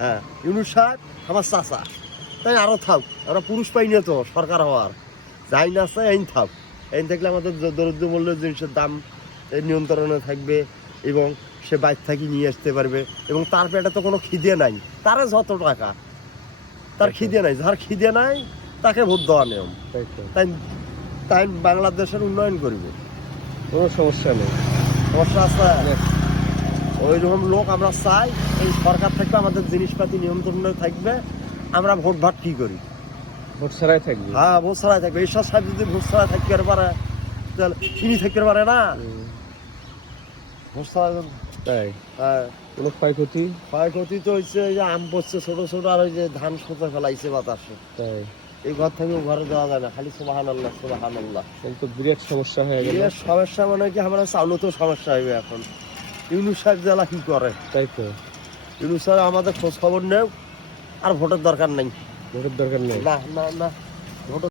হ্যাঁ ইউনুস সাহেব আমার চাচা, তাই আরো থাক, আমরা পুরুষ পাই না তো সরকার হওয়ার, যাই না আছে এই থাক, এই থাকলে আমাদের দরিদ্র মূল্য জিনিসের দাম নিয়ন্ত্রণে থাকবে এবং সে বাইরে থাকি নিয়ে আসতে পারবে এবং তার পেটে তো কোনো খিদে নাই, তার যত টাকা তার খিদে নাই, যার খিদে নাই তাকে ভোট দেওয়া নিয়ম, তাই তাই বাংলাদেশের উন্নয়ন করবে, কোনো সমস্যা নেই। সমস্যা আছে ওই রকম লোক আমরা চাই, এই সরকার থাকবে আমাদের জিনিসপাতি নিয়ন্ত্রণে থাকবে, আমরা ভোট ভাট কি করি, ভোট ছাড়াই থাকবে। হ্যাঁ ভোট ছাড়াই থাকবে, ঈশ্বর সাহেব যদি ভোট ছাড়াই থাকতে পারে তাহলে তিনি থাকতে পারে না, ভোট ছাড়া তাই হ্যাঁ কোনো ক্ষয়ক্ষতি? ক্ষয়ক্ষতি তো হচ্ছে যে আম পড়ছে ছোট ছোট, আর ওই যে ধান শুতে ফেলাইছে বাতাসে, তাই এই ঘর থেকেও ঘরে যাওয়া যায় না, খালি সুবাহান আল্লাহ সুবাহান আল্লাহ। তাহলে তো বিরাট সমস্যা হয়ে গেল। এর সমস্যা মানে কি আমরা চাউলও তো সমস্যা হইবে এখন, ইউনুস সাহেব জেলা কি করে, তাই তো ইউনুস সাহেব আমাদের খোঁজ খবর নেও, আর ভোটের দরকার নেই, ভোটের দরকার নেই। না না না